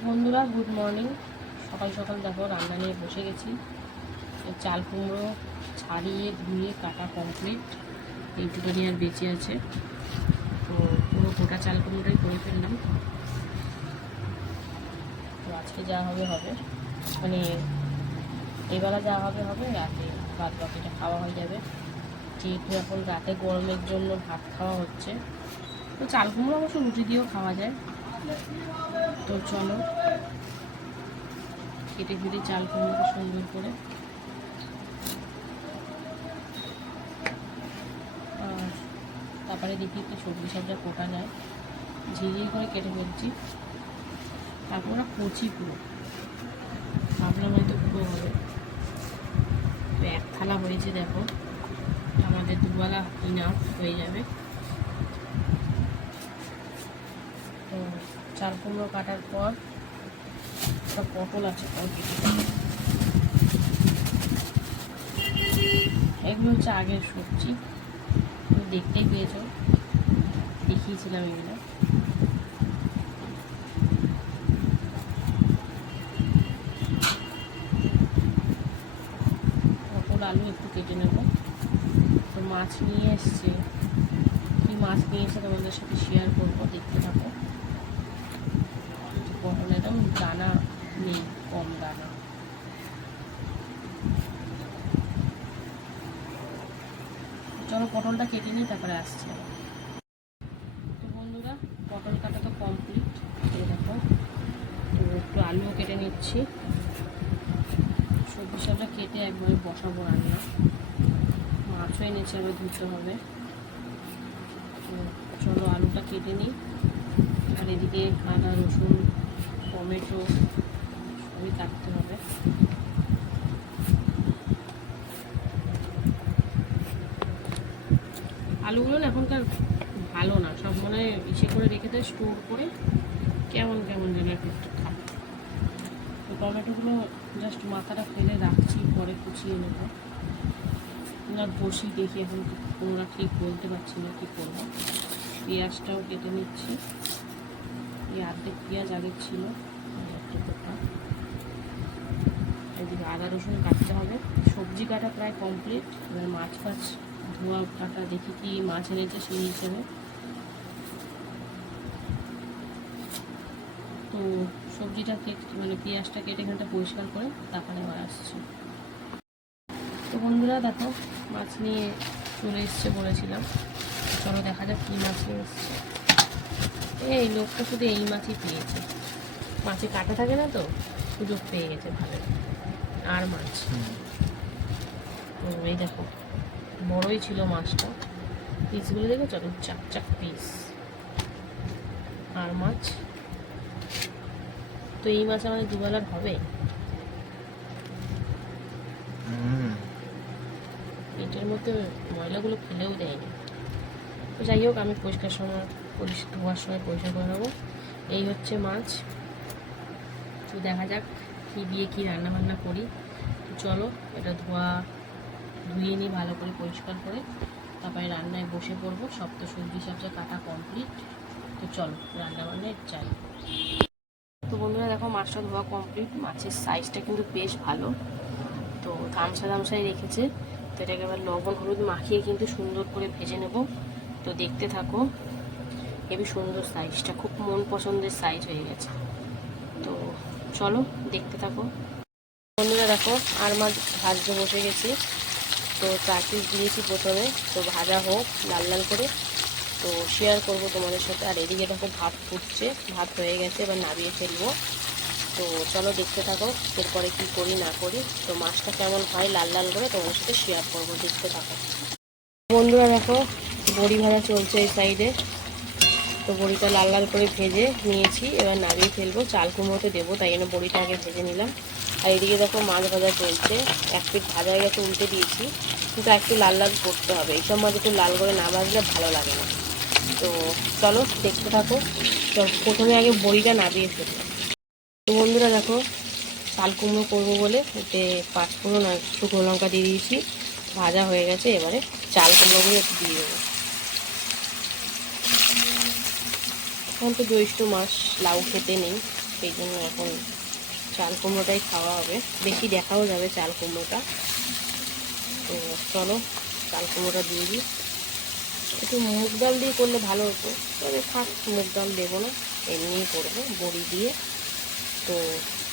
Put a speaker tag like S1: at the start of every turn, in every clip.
S1: বন্ধুরা good morning সকাল সকাল দেখো, রান্না নিয়ে বসে গেছি। চাল কুমড়ো ছাড়িয়ে ধুয়ে কাটা কমপ্লিট নিয়ে আর বেঁচে আছে। তো পুরো গোটা চাল কুমড়োটাই করে ফেললাম। তো আজকে যা হবে হবে। মানে এবেলা যা হবে হবে। রাতে বাদ বাকিটা খাওয়া হয়ে যাবে। যেহেতু এখন রাতে গরমের জন্য ভাত খাওয়া হচ্ছে, তো চাল কুমড়ো অবশ্য রুটি দিয়েও খাওয়া যায়। তো চলো, কেটে কেটে চাল কুমড়োকে সুন্দর করে। আর তারপরে দেখি একটু সবজি সবজা কোটা যায়। ঝিরিয়ে করে কেটে ফেলছি। তারপর ওরা কচি পুরো। ভাবলাম হয়তো পুরো হবে। তো এক থালা হয়েছে, দেখো। আমাদের দুবেলা ইনাফ হয়ে যাবে তো চাল কুমড়ো কাটার পর একটা পটল আছে এগুলো হচ্ছে আগের সবজি। তুমি দেখতেই পেয়েছ, দেখিয়েছিলাম এগুলো। পটল, আলু একটু কেটে নেব। তো মাছ নিয়ে এসছে। কি মাছ নিয়ে এসে তোমাদের সাথে শেয়ার করব, দেখতে থাকো। একদম দানা নেই, কম দানা। চলো পটলটা কেটে নিই তারপরে আসছে তো বন্ধুরা, পটল কাটা তো কমপ্লিট দেখো, তো একটু আলুও কেটে নিচ্ছি। সবজি সবটা কেটে একবারে বসাবো রান্না। মাছও এনেছি আবার ধুতে হবে। তো চলো আলুটা কেটে নিই। আর এদিকে আদা, রসুন টমেটো সবই কাটতে হবে। আলুগুলো না এখনকার ভালো না, সব মনে হয় ইসে করে রেখে দেয়, স্টোর করে কেমন কেমন যেন একটু খাবে তো টমেটোগুলো জাস্ট মাথাটা ফেলে রাখছি, পরে কুচিয়ে নেব। না, বসি দেখি এখন কোনটা ঠিক বলতে পারছি না কী করব। পেঁয়াজটাও কেটে নিচ্ছি। এই অর্ধেক পেঁয়াজ আগের ছিল। কোটা এদিকে আদা রসুন কাটতে হবে। সবজি কাটা প্রায় কমপ্লিট এবার মাছ ফাছ ধোয়া কাটা দেখি কি মাছ এনেছে সেই হিসেবে। তো সবজিটা কেটে মানে পেঁয়াজটা কেটে এখানটা পরিষ্কার করে তারপরে আবার আসছি। তো বন্ধুরা দেখো, মাছ নিয়ে চলে এসছে বলেছিলাম। চলো দেখা যাক কী মাছ নিয়ে এসছে। এই লোকটা শুধু এই মাছই পেয়েছে। মাছে কাটা থাকে না তো? সুযোগ পেয়ে গেছে ভালো। আর মাছ। তো এই দেখো বড়ই ছিল মাছটা। পিসগুলো দেখো চলো চাক চাক পিস আর মাছ? তো এই মাছ আমাদের দুবেলার হবে? এটার মধ্যে ময়লাগুলো ফেলেও দেয়নি। তো যাই হোক আমি পরিষ্কার সময় পরিষ্কার ধোয়ার সময় পরিষ্কার করে নেব। এই হচ্ছে মাছ। তো দেখা যাক, কী দিয়ে কী রান্না বান্না করি চলো, এটা ধোয়া, ধুয়ে নিই ভালো করে পরিষ্কার করে। তারপরে রান্নায় বসে পড়ব, সব তো সবজি সবজি কাটা কমপ্লিট তো চলো রান্না বান্নায় চাই তো বন্ধুরা দেখো, মাছটা ধোয়া কমপ্লিট মাছের সাইজটা কিন্তু বেশ ভালো। তো গামছা গামছায় রেখেছে। তো এটাকে এবার লবণ, হলুদ মাখিয়ে কিন্তু সুন্দর করে ভেজে নেব। তো দেখতে থাকো, হেবি সুন্দর সাইজটা খুব মন পছন্দের সাইজ হয়ে গেছে। চলো, দেখতে থাকো। বন্ধুরা দেখো, আর মাছ ভাজতে বসে গেছি। তো চার পিস দিয়েছি প্রথমে। তো ভাজা হোক, লাল লাল করে। তো শেয়ার করব তোমাদের সাথে। আর এদিকে দেখো, ভাত ফুটছে। ভাত হয়ে গেছে, এবার নামিয়ে ফেলব। তো চলো, দেখতে থাকো, এরপরে কি করি, না করি। তো মাছটা কেমন হয়, লাল লাল করে তোমাদের সাথে শেয়ার করব, দেখতে থাকো। বন্ধুরা দেখো, বড়ি ভাজা চলছে এই সাইডে তো বড়িটা লাল লাল করে ভেজে নিয়েছি। এবার নামিয়ে ফেলব। চাল কুমড়োতে দেবো, তাই জন্য বড়িটা আগে ভেজে নিলাম। আর এদিকে দেখো মাছ ভাজা চলছে। এক পিঠ ভাজা হয়ে গেছে, উল্টে দিয়েছি। কিন্তু একটু লাল লাল করতে হবে। এইসব মাছ একটু লাল করে না ভাজলে ভালো লাগে না। তো চলো, দেখতে থাকো। প্রথমে আগে বড়িটা নামিয়ে ফেললাম তো বন্ধুরা দেখো, চাল কুমড়ো করব বলে এতে পাঁচফোড়ন আর শুকনো লঙ্কা দিয়ে দিয়েছি। ভাজা হয়ে গেছে, এবারে চাল কুমড়োগুলো একটু দিয়ে দেবো। এখন তো জ্যৈষ্ঠ মাস, লাউ খেতে নেই, সেই জন্য এখন চাল কুমড়োটাই খাওয়া হবে। বেশি দেখাও যাবে চাল কুমড়োটা। তো চলো, চাল কুমড়োটা দিয়ে দিই। একটু মুগ ডাল দিয়ে করলে ভালো হতো, তবে থাক, মুগ ডাল দেবো না, এমনিই করব, বড়ি দিয়ে। তো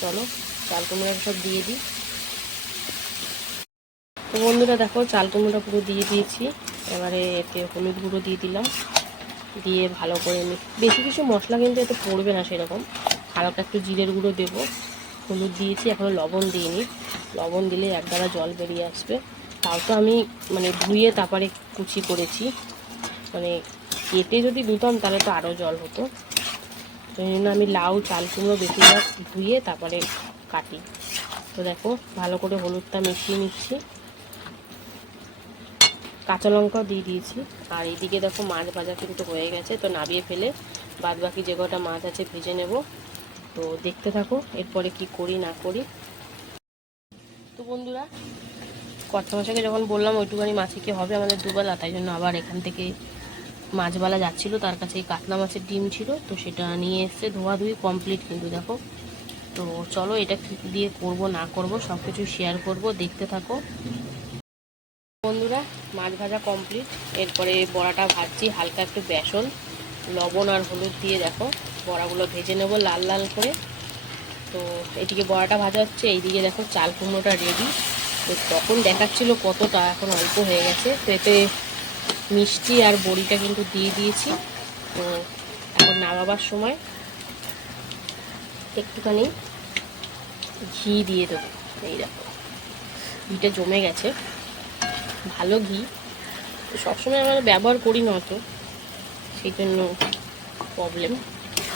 S1: চলো, চাল কুমড়োটা সব দিয়ে দিই। তো বন্ধুরা দেখো, চাল কুমড়োটা পুরো দিয়ে দিয়েছি। এবারে এতে হলুদ গুঁড়ো দিয়ে দিলাম। দিয়ে ভালো করে নি বেশি কিছু মশলা কিন্তু এতে পড়বে না সেরকম। হালকা একটু জিরের গুঁড়ো দেবো, হলুদ দিয়েছি, এখনও লবণ দিইনি। লবণ দিলে এক দ্বারা জল বেরিয়ে আসবে। তাও তো আমি মানে ধুয়ে তারপরে কুচি করেছি। মানে কেটে যদি দিতাম তাহলে তো আরও জল হতো। সেই জন্য আমি লাউ, চাল কুমড়ো বেশিরভাগ ধুয়ে তারপরে কাটি। তো দেখো, ভালো করে হলুদটা মিশিয়ে নিচ্ছি। কাঁচা লঙ্কাও দিয়ে দিয়েছি। আর এইদিকে দেখো মাছ ভাজা কিন্তু হয়ে গেছে, তো নাবিয়ে ফেলে বাদ বাকি যে কটা মাছ আছে ভেজে নেব। তো দেখতে থাকো, এরপরে কি করি না করি। তো বন্ধুরা কর্তা মশাকে যখন বললাম ওইটুখানি মাছে কি হবে আমাদের দুবেলা, তাই জন্য আবার এখান থেকে মাছবালা যাচ্ছিল, তার কাছে এই কাতলা মাছের ডিম ছিল, তো সেটা নিয়ে এসছে ধোয়াধুয়ি কমপ্লিট কিন্তু দেখো। তো চলো এটা কী দিয়ে করব না করব সব কিছু শেয়ার করব, দেখতে থাকো। বন্ধুরা, মাছ ভাজা কমপ্লিট এরপরে বড়াটা ভাজছি হালকা একটু বেসন, লবণ আর হলুদ দিয়ে দেখো। বড়াগুলো ভেজে নেব লাল লাল করে। তো এদিকে বড়াটা ভাজা হচ্ছে, এইদিকে দেখো চাল কুমড়োটা রেডি তো তখন দেখাচ্ছিল কতটা, এখন অল্প হয়ে গেছে। তো এতে মিষ্টি আর বড়িটা কিন্তু দিয়ে দিয়েছি। তো এখন নামাবার সময়। একটুখানি ঘি দিয়ে দেবো। এই দেখো, ঘিটা জমে গেছে। ভালো ঘি। সবসময় আমরা ব্যবহার করি না অত। সেই জন্য প্রবলেম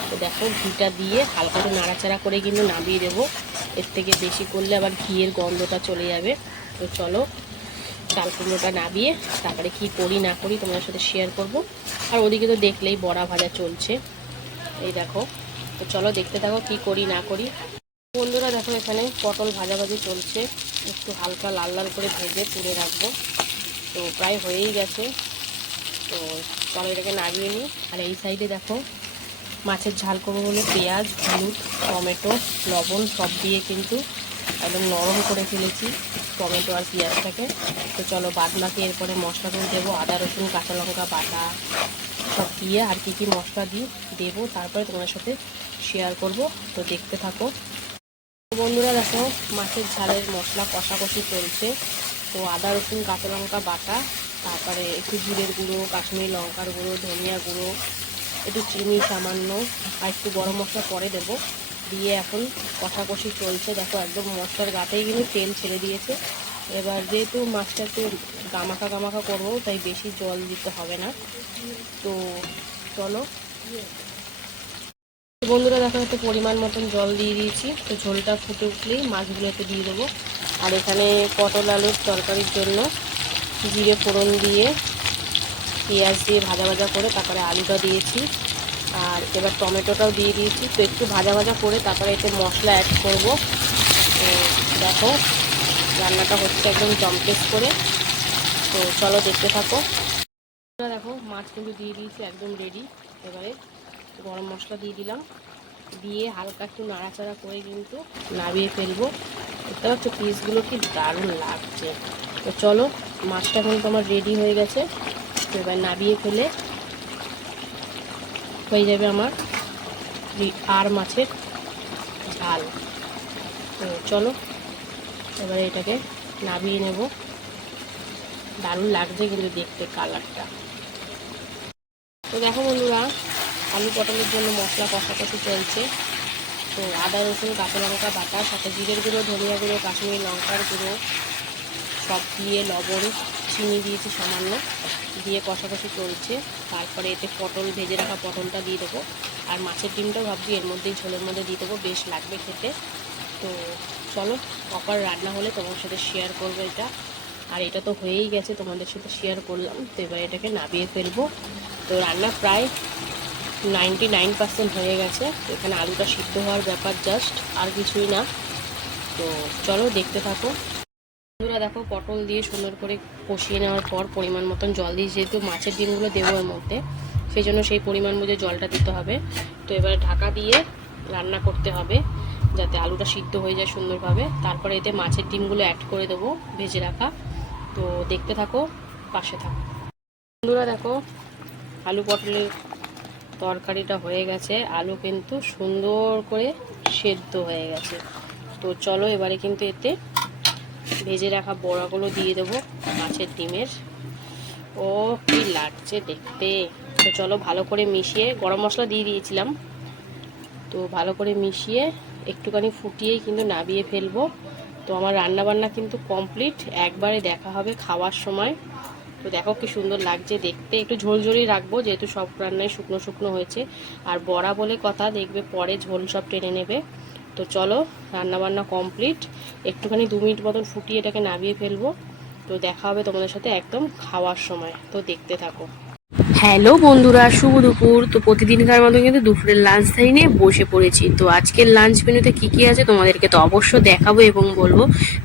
S1: তো দেখো, ঘিটা দিয়ে হালকা করে নাড়াচাড়া করে কিন্তু নামিয়ে দেবো। এর থেকে বেশি করলে আবার ঘিয়ের গন্ধটা চলে যাবে। তো চলো, চাল কুমড়োটা নাবিয়ে তারপরে কি করি, না করি তোমাদের সাথে শেয়ার করব। আর ওদিকে তো দেখলেই বড়া ভাজা চলছে। এই দেখো, তো চলো দেখতে থাকো কি করি, না করি। বন্ধুরা দেখো এখানে পটল ভাজাভাজি চলছে। একটু হালকা লাল লাল করে ভেজে তুলে রাখব। তো প্রায় হয়েই গেছে। তো চলো এটাকে নামিয়ে নিই। আর এই সাইডে দেখো, মাছের ঝাল করব বলে পেঁয়াজ, হলুদ, টমেটো, লবণ সব দিয়ে কিন্তু একদম নরম করে ফেলেছি টমেটো আর পেঁয়াজটাকে। তো চলো বাদ বাকি এরপরে মশলাগুলো দেবো। আদা, রসুন, কাঁচা লঙ্কা, বাটা সব দিয়ে আর কী কী মশলা দিই দেবো, তারপরে তোমার সাথে শেয়ার করব। তো দেখতে থাকো। বন্ধুরা দেখো, মাছের ঝালের মশলা কষাকষি চলছে। তো আদা, রসুন, কাঁচা লঙ্কা বাটা, তারপরে একটু জিরের গুঁড়ো, কাশ্মীরি লঙ্কার গুঁড়ো, ধনিয়া গুঁড়ো, একটু চিনি সামান্য, আর একটু গরম মশলা পরে দেবো। দিয়ে এখন কষাকষি চলছে। দেখো একদম মশলার গাতেই কিন্তু তেল ছেড়ে দিয়েছে। এবার যেহেতু মাছটা একটু গামাখা গামাখা করব, তাই বেশি জল দিতে হবে না। তো চলো। বন্ধুরা, দেখো একটু পরিমাণ মতন জল দিয়ে দিয়েছি। তো ঝোলটা ফুটে উঠলেই মাছগুলোকে দিয়ে দেবো। আর এখানে পটল আলুর তরকারির জন্য জিরে ফোড়ন দিয়ে পেঁয়াজ দিয়ে ভাজা ভাজা করে তারপরে আলুটা দিয়েছি। আর এবার টমেটোটাও দিয়ে দিয়েছি। তো একটু ভাজা ভাজা করে তারপরে এতে মশলা অ্যাড করব। দেখো রান্নাটা হচ্ছে একদম জম্পেস করে। তো চলো দেখতে থাকো। দেখো, মাছ কিন্তু দিয়ে দিয়েছি, একদম রেডি এবারে গরম মশলা দিয়ে দিলাম। দিয়ে হালকা একটু নাড়াচাড়া করে কিন্তু নাবিয়ে ফেলব। দেখতে পাচ্ছ পিসগুলো কি দারুণ লাগছে। তো চলো, মাছটা কিন্তু আমার রেডি হয়ে গেছে। এবার নাবিয়ে ফেলে হয়ে যাবে আমার আর মাছের ঝাল। তো চলো, এবারে এটাকে নাবিয়ে নেব। দারুণ লাগছে কিন্তু দেখতে কালারটা তো দেখো বন্ধুরা আলু পটলের জন্য মশলা কষাকষি চলছে। তো আদা, রসুন, কাঁচা লঙ্কা বাটা, সাথে জিরের গুঁড়ো, ধনিয়া গুঁড়ো, কাশ্মীরি লঙ্কার গুঁড়ো, সব দিয়ে লবণ, চিনি দিয়েছি সামান্য, দিয়ে কষাকষি চলছে। তারপরে এতে পটল, ভেজে রাখা পটলটা দিয়ে দেবো। আর মাছের ডিমটাও ভাবছি এর মধ্যেই ঝোলের মধ্যে দিয়ে দেবো, বেশ লাগবে খেতে। তো চলো অপার রান্না হলে তোমার সাথে শেয়ার করব এটা। আর এটা তো হয়েই গেছে, তোমাদের সাথে শেয়ার করলাম। তো এবার এটাকে নাবিয়ে ফেলব। তো রান্না প্রায় নাইনটি নাইন পার্সেন্ট হয়ে গেছে। এখানে আলুটা সিদ্ধ হওয়ার ব্যাপার জাস্ট আর কিছুই না। তো চলো দেখতে থাকো। বন্ধুরা দেখো, পটল দিয়ে সুন্দর করে কষিয়ে নেওয়ার পর পরিমাণ মতন জল দিয়ে, যেহেতু মাছের ডিমগুলো দেবো এর মধ্যে সেই জন্য সেই পরিমাণ বুঝে জলটা দিতে হবে। তো এবার ঢাকা দিয়ে রান্না করতে হবে, যাতে আলুটা সিদ্ধ হয়ে যায় সুন্দরভাবে। তারপরে এতে মাছের ডিমগুলো অ্যাড করে দেবো, ভেজে রাখা। তো দেখতে থাকো, পাশে থাকো। বন্ধুরা দেখো, আলু পটলের তরকারিটা হয়ে গেছে। আলু কিন্তু সুন্দর করে সেদ্ধ হয়ে গেছে। তো চলো এবারে কিন্তু এতে ভেজে রাখা বড়াগুলো দিয়ে দেবো মাছের ডিমের। ও, কি লাগছে দেখতে। তো চলো ভালো করে মিশিয়ে, গরম মশলা দিয়ে দিয়েছিলাম। তো ভালো করে মিশিয়ে একটুখানি ফুটিয়েই কিন্তু নাবিয়ে ফেলব। তো আমার রান্না বান্না কিন্তু কমপ্লিট। একবারে দেখা হবে খাওয়ার সময়। তো দেখো কি সুন্দর লাগছে দেখতে। একটু ঝোলঝোলই রাখব, যেহেতু সব রান্নায় শুকনো শুকনো হয়েছে। আর বড়া বলে কথা, দেখবে পরে ঝোল সব টেনে নেবে। তো চলো, রান্নাবান্না কমপ্লিট। একটুখানি দু মিনিট মতন ফুটিয়ে এটাকে নামিয়ে ফেলব। তো দেখা হবে তোমাদের সাথে একদম খাওয়ার সময়। তো দেখতে থাকো। হ্যালো বন্ধুরা, শুভ দুপুর। তো প্রতিদিনকার মতো কিন্তু দুপুরের লাঞ্চ টাইম নিয়ে বসে পড়েছি। তো আজকের লাঞ্চ মেনুতে কি কি আছে তোমাদেরকে তো অবশ্য দেখাবো এবং বলব।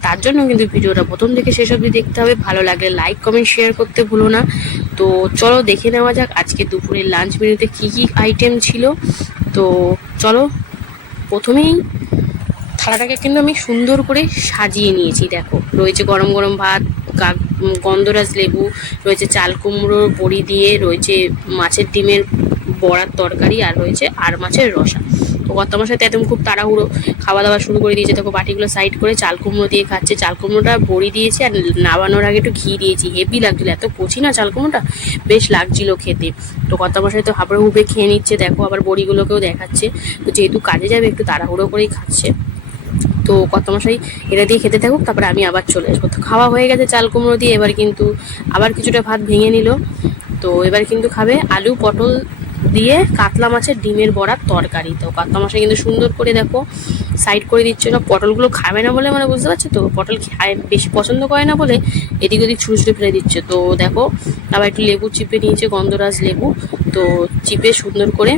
S1: তার জন্য কিন্তু ভিডিওটা প্রথম থেকে শেষ অবধি দেখতে হবে। ভালো লাগলে লাইক কমেন্ট শেয়ার করতে ভুলো না। তো চলো দেখে নেওয়া যাক আজকে দুপুরের লাঞ্চ মেনুতে কি কি আইটেম ছিল। তো চলো প্রথমেই থালাটাকে কিন্তু আমি সুন্দর করে সাজিয়ে নিয়েছি, দেখো। রয়েছে গরম গরম ভাত গন্ধরাজ লেবু, রয়েছে চাল কুমড়োর বড়ি দিয়ে, রয়েছে মাছের ডিমের বড়ার তরকারি, আর রয়েছে আর মাছের রসা। তো কর্তামার সাথে একদম খুব তাড়াহুড়ো খাওয়া দাওয়া শুরু করে দিয়েছে। দেখো, বাটিগুলো সাইড করে চাল কুমড়ো দিয়ে খাচ্ছে। চাল কুমড়োটা বড়ি দিয়েছে আর নামানোর আগে একটু ঘি দিয়েছি। হেভি লাগছিল। এত কচি না চাল কুমড়োটা? বেশ লাগছিল খেতে। তো কর্তামশাই তো হাবড়ে হুবে খেয়ে নিচ্ছে। দেখো, আবার বড়িগুলোকেও দেখাচ্ছে। তো যেহেতু কাজে যাবে, একটু তাড়াহুড়ো করেই খাচ্ছে। তো কত মশাই এটা দিয়ে খেতে থাকুক, তারপরে আমি আবার চলে আসব। তো খাওয়া হয়ে গেছে চাল কুমড়ো দিয়ে, এবার কিন্তু আবার কিছুটা ভাত ভেঙে নিল। তো এবার কিন্তু খাবে আলু পটল দিয়ে কাতলা মাছের ডিমের বড়ার তরকারি। তো কাতলা মাছটা কিন্তু সুন্দর করে দেখো সাইড করে দিচ্ছে না, পটলগুলো খাবে না বলে মানে বুঝতে পারছ তো? পটল খায়, বেশি পছন্দ করে না বলে এদিক ওদিক ছুঁড়ে ছুঁড়ে ফেলে দিচ্ছে। তো দেখো আবার একটু লেবু চিপে নিয়েছে গন্ধরাজ লেবু। তো চিপে সুন্দর করে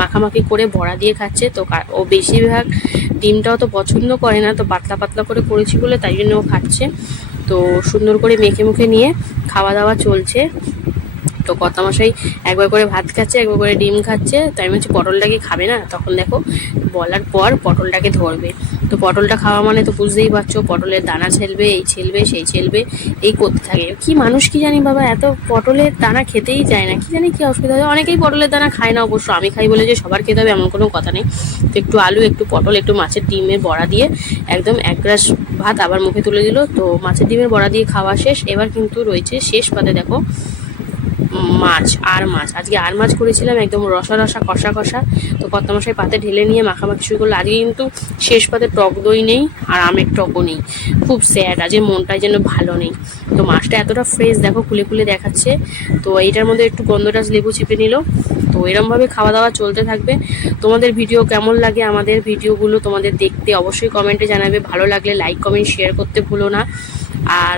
S1: মাখামাখি করে বড়া দিয়ে খাচ্ছে, তো ও বেশিরভাগ ডিমটাও তো পছন্দ করে না, তো পাতলা পাতলা করে করেছি বলে তাই জন্য ও খাচ্ছে। তো সুন্দর করে মেখে মুখে নিয়ে খাওয়া দাওয়া চলছে। তো কতামশাই একবার করে ভাত খাচ্ছে, একবার করে ডিম খাচ্ছে, তাই আমি হচ্ছে পটলটাকে খাবে না? তখন দেখো, বলার পর পটলটাকে ধরবে। তো পটলটা খাওয়া মানে তো বুঝতেই পারছ, পটলের দানা ছেলবে, এই ছেলবে, সেই ছেলবে, এই করতে থাকে। কি মানুষ কি জানি বাবা, এত পটলের দানা খেতেই যায় না, কি জানি কি অসুবিধা হয়। অনেকেই পটলের দানা খায় না অবশ্য, আমি খাই বলে যে সবার খেতে হবে এমন কোনো কথা নেই। তো একটু আলু, একটু পটল, একটু মাছের ডিমের বড়া দিয়ে একদম এক গ্লাস ভাত আবার মুখে তুলে দিল। তো মাছের ডিমের বড়া দিয়ে খাওয়া শেষ। এবার কিন্তু রয়েছে শেষ পাতে, দেখো মাছ, আর মাছ। আজকে আর মাছ করেছিলাম, একদম রসা রসা, কষা কষা। তো কত মশাই পাতে ঢেলে নিয়ে মাখামাখি শুরু করল। আজকে কিন্তু শেষ পাতে টক দই নেই আর আমের টকও নেই। খুব স্যাড, আজকে মনটাই যেন ভালো নেই। তো মাছটা এতটা ফ্রেশ দেখো, খুলে খুলে দেখাচ্ছে। তো এইটার মধ্যে একটু গন্ধরাজ লেবু চিপে নিল। তো এরমভাবে খাওয়া দাওয়া চলতে থাকবে। তোমাদের ভিডিও কেমন লাগে, আমাদের ভিডিওগুলো তোমাদের দেখতে অবশ্যই কমেন্টে জানাবে। ভালো লাগলে লাইক কমেন্ট শেয়ার করতে ভুলো না। আর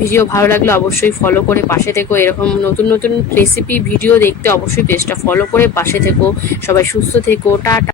S1: ভিডিও ভালো লাগলে অবশ্যই ফলো করে পাশে থেকো। এরকম নতুন নতুন রেসিপি ভিডিও দেখতে অবশ্যই পেজটা ফলো করে পাশে থেকো। সবাই সুস্থ থেকো। টাটা।